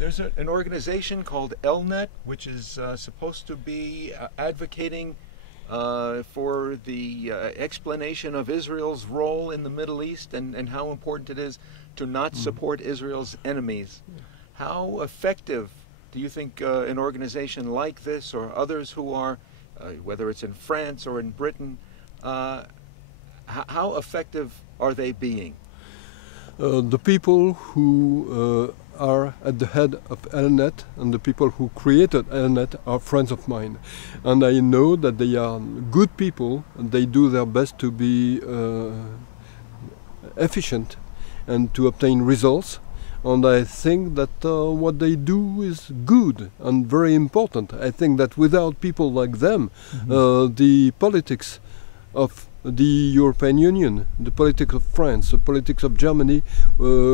There's an organization called ELNET, which is supposed to be advocating for the explanation of Israel's role in the Middle East and how important it is to not support Israel's enemies. How effective do you think an organization like this or others who are, whether it's in France or in Britain, how effective are they being? The people who are at the head of ELNET and the people who created ELNET are friends of mine. And I know that they are good people and they do their best to be efficient and to obtain results. And I think that what they do is good and very important. I think that without people like them, the politics of the European Union, the politics of France, the politics of Germany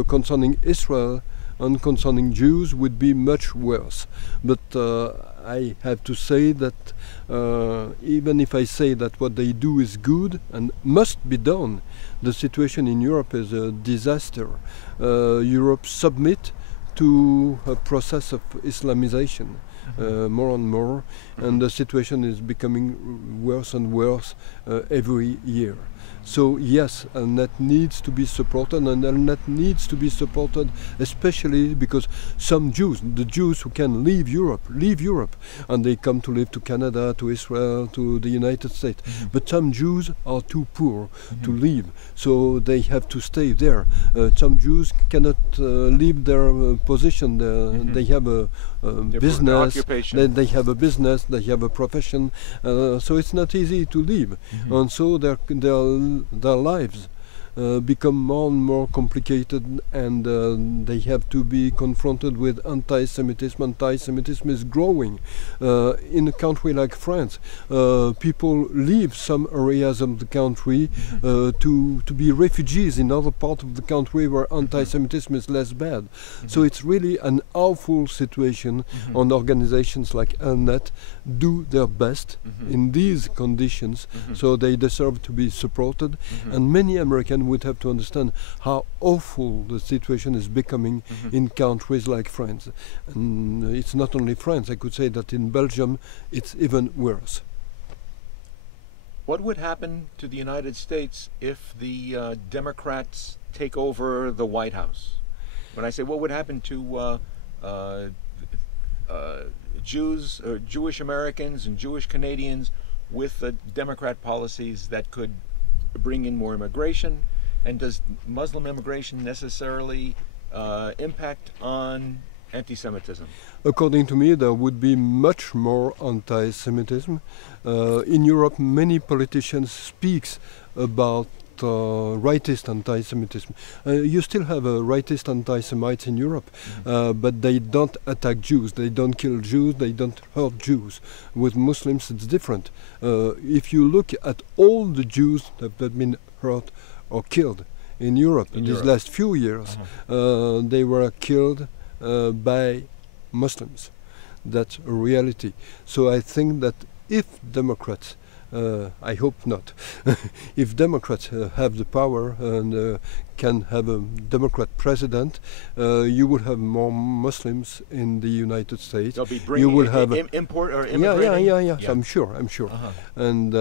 concerning Israel and concerning Jews would be much worse. But I have to say that even if I say that what they do is good and must be done, the situation in Europe is a disaster. Europe submit to a process of Islamization. More and more, and the situation is becoming worse and worse every year. So yes, ELNET needs to be supported, and ELNET needs to be supported especially because some Jews, the Jews who can leave Europe, and they come to live to Canada, to Israel, to the United States. But some Jews are too poor to leave, so they have to stay there. Some Jews cannot leave their position. They have a business, they have a business, they have a profession, so it's not easy to leave. And so their lives become more and more complicated, and they have to be confronted with anti-Semitism. Anti-Semitism is growing. In a country like France, people leave some areas of the country to be refugees in other parts of the country where anti-Semitism is less bad. So it's really an awful situation, and organizations like ELNET do their best in these conditions, so they deserve to be supported, and many Americans would have to understand how awful the situation is becoming in countries like France. And it's not only France, I could say that in Belgium it's even worse. What would happen to the United States if the Democrats take over the White House? When I say what would happen to Jews, or Jewish Americans and Jewish Canadians with the Democrat policies that could bring in more immigration, and does Muslim immigration necessarily impact on anti-Semitism? According to me, there would be much more anti-Semitism. In Europe, many politicians speak about rightist anti-Semitism. You still have rightist anti-Semites in Europe, but they don't attack Jews, they don't kill Jews, they don't hurt Jews. With Muslims it's different. If you look at all the Jews that have been hurt or killed in Europe in these last few years, they were killed by Muslims. That's a reality. So I think that if Democrats, I hope not, if Democrats have the power and can have a Democrat president, you will have more Muslims in the United States. They'll be bringing, you will have import or immigrating? Yeah. I'm sure. And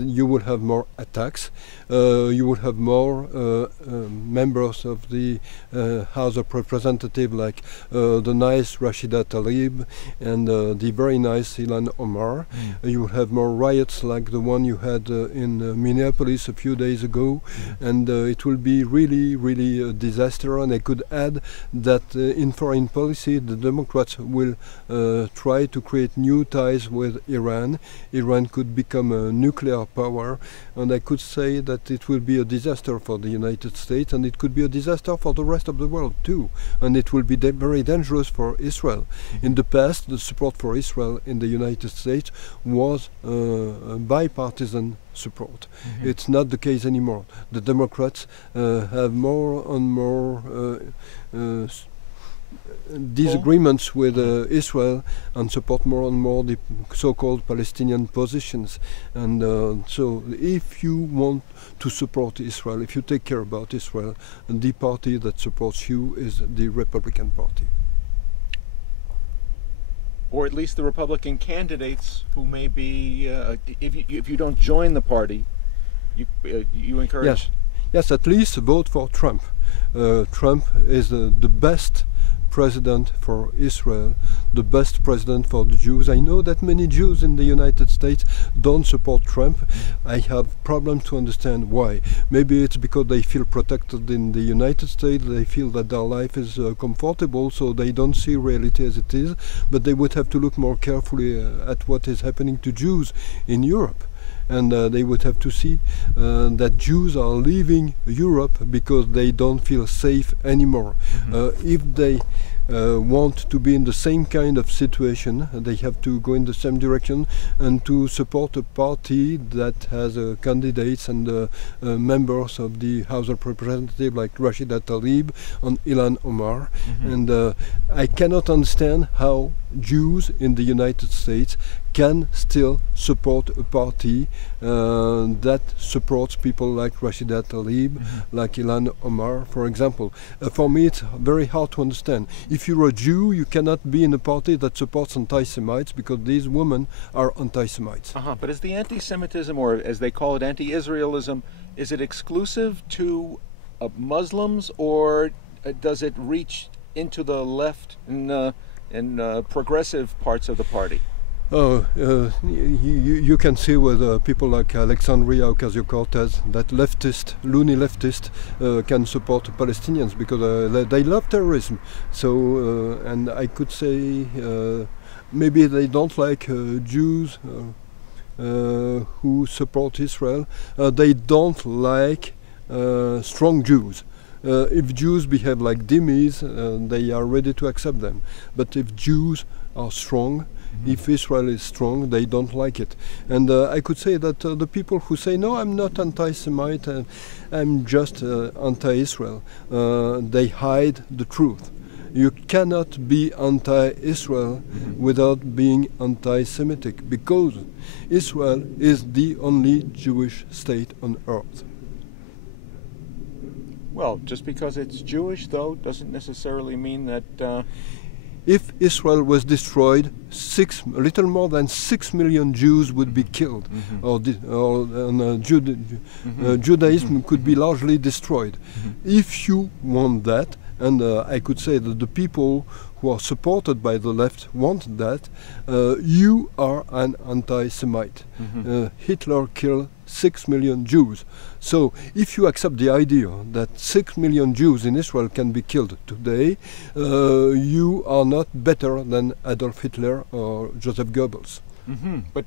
you will have more attacks. You will have more members of the House of Representatives, like the nice Rashida Tlaib and the very nice Ilhan Omar. You will have more riots like the one you had in Minneapolis a few days ago, and it will be really a disaster. And I could add that in foreign policy the Democrats will try to create new ties with Iran. Iran could become a nuclear power, and I could say that it will be a disaster for the United States, and it could be a disaster for the rest of the world too, and it will be very dangerous for Israel. In the past, the support for Israel in the United States was bipartisan support. It's not the case anymore. The Democrats have more and more disagreements with Israel and support more and more the so-called Palestinian positions. And so if you want to support Israel, if you take care about Israel, the party that supports you is the Republican Party. or at least the Republican candidates who may be, if you don't join the party, you encourage. Yes, yes. At least vote for Trump. Trump is the best president for Israel, the best president for the Jews. I know that many Jews in the United States don't support Trump. I have problems to understand why. Maybe it's because they feel protected in the United States, they feel that their life is comfortable, so they don't see reality as it is, but they would have to look more carefully at what is happening to Jews in Europe. And they would have to see that Jews are leaving Europe because they don't feel safe anymore. If they want to be in the same kind of situation, they have to go in the same direction and to support a party that has candidates and members of the House of Representatives like Rashida Tlaib and Ilhan Omar. And I cannot understand how Jews in the United States can still support a party that supports people like Rashida Tlaib, like Ilhan Omar, for example. For me, it's very hard to understand. If you're a Jew, you cannot be in a party that supports anti-Semites because these women are anti-Semites. But is the anti-Semitism, or as they call it, anti-Israelism, is it exclusive to Muslims, or does it reach into the left and progressive parts of the party? You can see with people like Alexandria Ocasio-Cortez that leftist, loony leftist, can support Palestinians because they love terrorism. So, and I could say maybe they don't like Jews who support Israel. They don't like strong Jews. If Jews behave like dhimmis, they are ready to accept them. But if Jews are strong, if Israel is strong, they don't like it. And I could say that the people who say, no, I'm not anti-Semite, I'm just anti-Israel, they hide the truth. You cannot be anti-Israel without being anti-Semitic, because Israel is the only Jewish state on earth. Well, just because it's Jewish, though, doesn't necessarily mean that... If Israel was destroyed, a little more than 6 million Jews would be killed, Judaism could be largely destroyed. If you want that, and I could say that the people who are supported by the left want that, you are an anti-Semite. Hitler killed 6 million Jews. So if you accept the idea that 6 million Jews in Israel can be killed today, you are not better than Adolf Hitler or Joseph Goebbels. But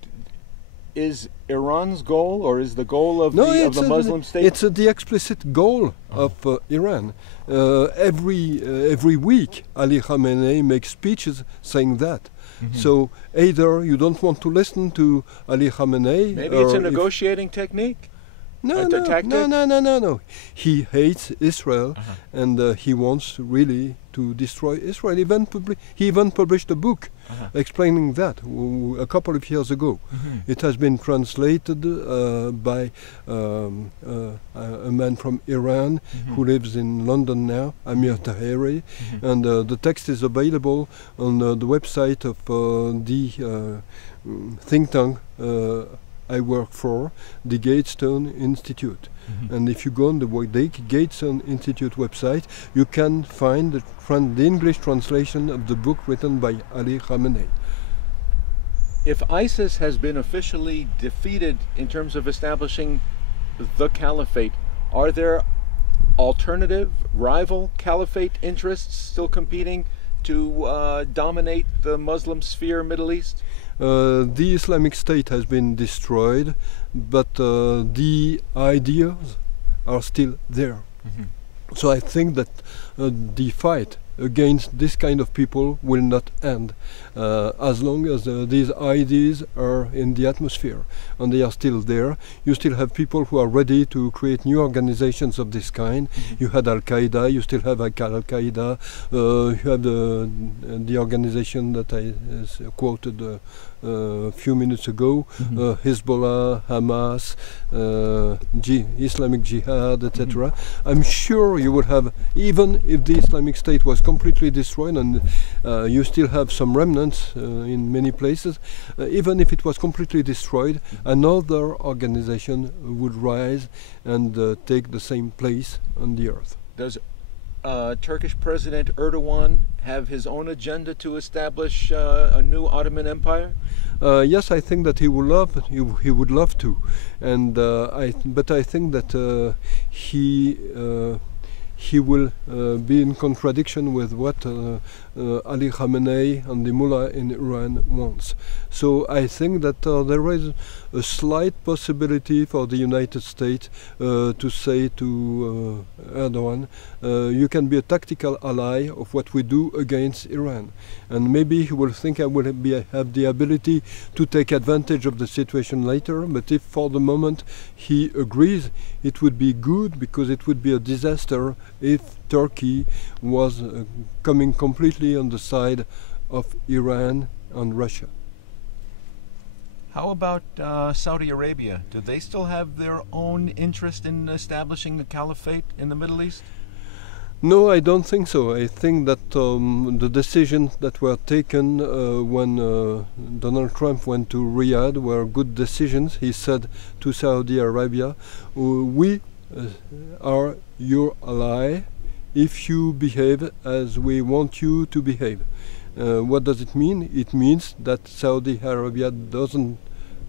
is Iran's goal, or is the goal of the Muslim state? It's the explicit goal of Iran. Every week, Ali Khamenei makes speeches saying that. So either you don't want to listen to Ali Khamenei, maybe it's a negotiating technique. No. He hates Israel, and he wants really to destroy Israel. He even published a book explaining that a couple of years ago. It has been translated by a man from Iran who lives in London now, Amir Taheri, and the text is available on the website of the think tank I work for, the Gatestone Institute. And if you go on the Gatestone Institute website, you can find the English translation of the book written by Ali Khamenei. If ISIS has been officially defeated in terms of establishing the caliphate, are there alternative, rival caliphate interests still competing to dominate the Muslim sphere Middle East? The Islamic State has been destroyed, but the ideas are still there. So I think that the fight against this kind of people will not end as long as these ideas are in the atmosphere and they are still there. You still have people who are ready to create new organizations of this kind. You had Al-Qaeda, you still have Al-Qaeda, you have the organization that I quoted a few minutes ago, Hezbollah, Hamas, Islamic Jihad, etc. I'm sure you would have, even if the Islamic State was completely destroyed, and you still have some remnants in many places, even if it was completely destroyed, another organization would rise and take the same place on the earth. Does Turkish President Erdogan have his own agenda to establish a new Ottoman Empire? Yes, I think that he would love to, and but I think that he will be in contradiction with what Ali Khamenei and the mullah in Iran wants. So I think that there is a slight possibility for the United States to say to Erdogan, you can be a tactical ally of what we do against Iran. And maybe he will think I will have the ability to take advantage of the situation later, but if for the moment he agrees, it would be good, because it would be a disaster if Turkey was coming completely on the side of Iran and Russia. How about Saudi Arabia? Do they still have their own interest in establishing the caliphate in the Middle East? No, I don't think so. I think that the decisions that were taken when Donald Trump went to Riyadh were good decisions. He said to Saudi Arabia, we are your ally if you behave as we want you to behave. What does it mean? It means that Saudi Arabia doesn't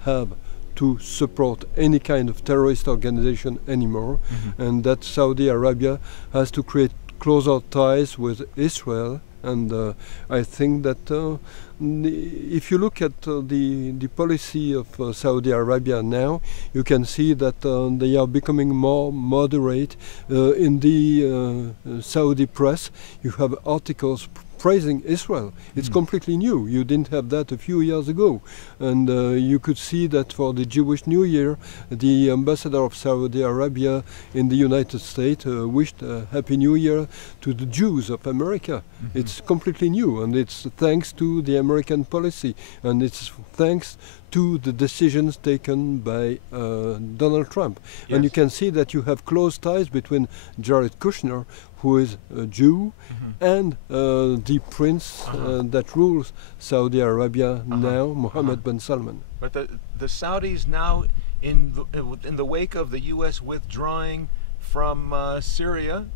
have to support any kind of terrorist organization anymore, and that Saudi Arabia has to create closer ties with Israel. And I think that if you look at the policy of Saudi Arabia now, you can see that they are becoming more moderate. In the Saudi press, you have articles praising Israel. It's completely new. You didn't have that a few years ago. And you could see that for the Jewish New Year, the ambassador of Saudi Arabia in the United States wished a Happy New Year to the Jews of America. It's completely new, and it's thanks to the American policy, and it's thanks to the decisions taken by Donald Trump. Yes. And you can see that you have close ties between Jared Kushner, who is a Jew, and the prince that rules Saudi Arabia now, Mohammed bin Salman. But the Saudis now, in the wake of the U.S. withdrawing from Syria,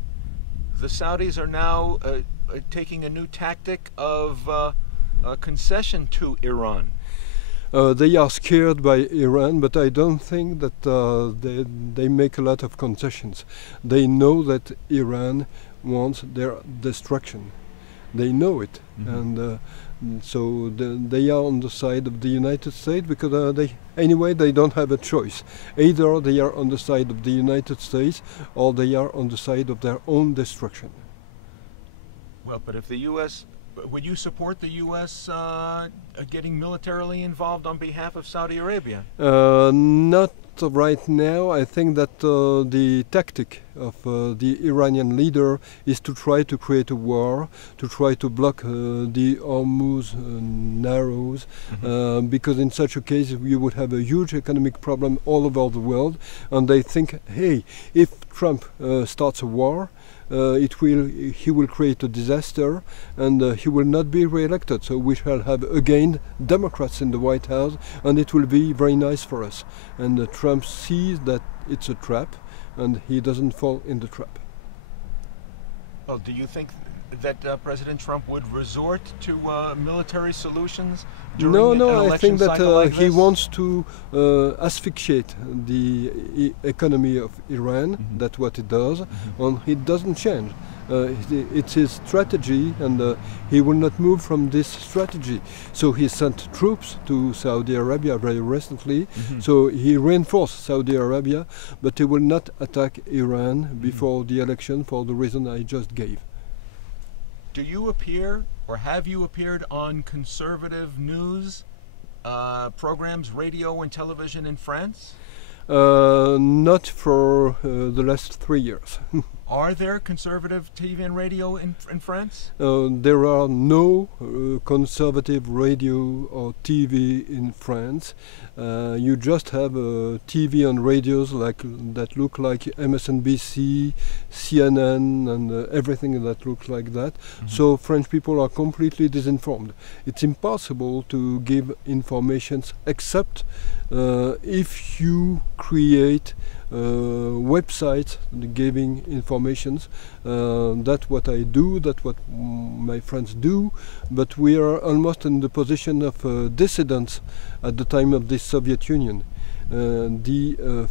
the Saudis are now taking a new tactic of concession to Iran. They are scared by Iran, but I don't think that they make a lot of concessions. They know that Iran wants their destruction. They know it, and so they are on the side of the United States, because they don't have a choice. Either they are on the side of the United States, or they are on the side of their own destruction. Well, but if the U.S. Would you support the U.S. Getting militarily involved on behalf of Saudi Arabia? Not right now. I think that the tactic of the Iranian leader is to try to create a war, to try to block the Hormuz narrows, because in such a case you would have a huge economic problem all over the world, and they think, hey, if Trump starts a war, he will create a disaster, and he will not be re-elected. So we shall have again Democrats in the White House, and it will be very nice for us. And Trump sees that it's a trap, and he doesn't fall in the trap. Well, do you think that President Trump would resort to military solutions during an election cycle like this? He wants to asphyxiate the economy of Iran. That's what it does, and it doesn't change. It's his strategy, and he will not move from this strategy. So he sent troops to Saudi Arabia very recently. So he reinforced Saudi Arabia, but he will not attack Iran before the election for the reason I just gave. Do you appear, or have you appeared on conservative news programs, radio and television in France? Not for the last 3 years. Are there conservative TV and radio in France? There are no conservative radio or TV in France. You just have TV and radios that look like MSNBC, CNN, and everything that looks like that. So French people are completely disinformed. It's impossible to give information except if you create websites giving informations. That's what I do, that's what my friends do, but we are almost in the position of dissidents at the time of the Soviet Union. The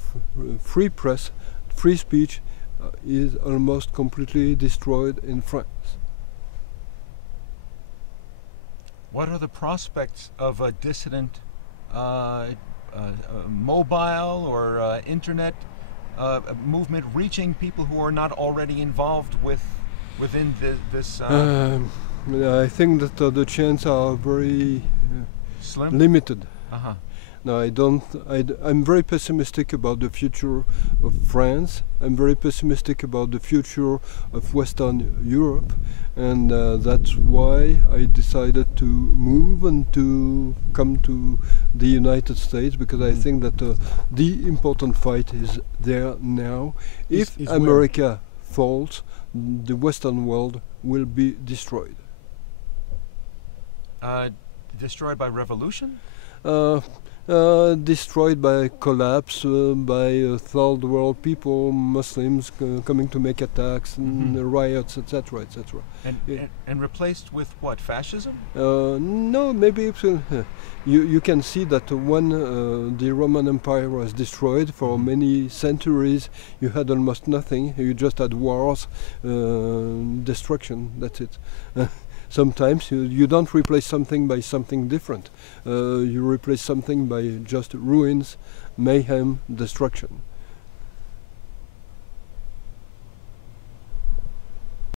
free press, free speech is almost completely destroyed in France. What are the prospects of a dissident mobile or internet movement reaching people who are not already involved within this? I think that the chances are very slim, limited. Uh-huh. No, I'm very pessimistic about the future of France. I'm very pessimistic about the future of Western Europe, and that's why I decided to move and to come to the United States, because I think that the important fight is there now. If America falls, the Western world will be destroyed. Destroyed by revolution? Destroyed by collapse, by third world people, Muslims coming to make attacks and riots, etc., etc. And replaced with what? Fascism? No, maybe you can see that when the Roman Empire was destroyed for many centuries, you had almost nothing. You just had wars, destruction. That's it. Sometimes you don't replace something by something different. You replace something by just ruins, mayhem, destruction.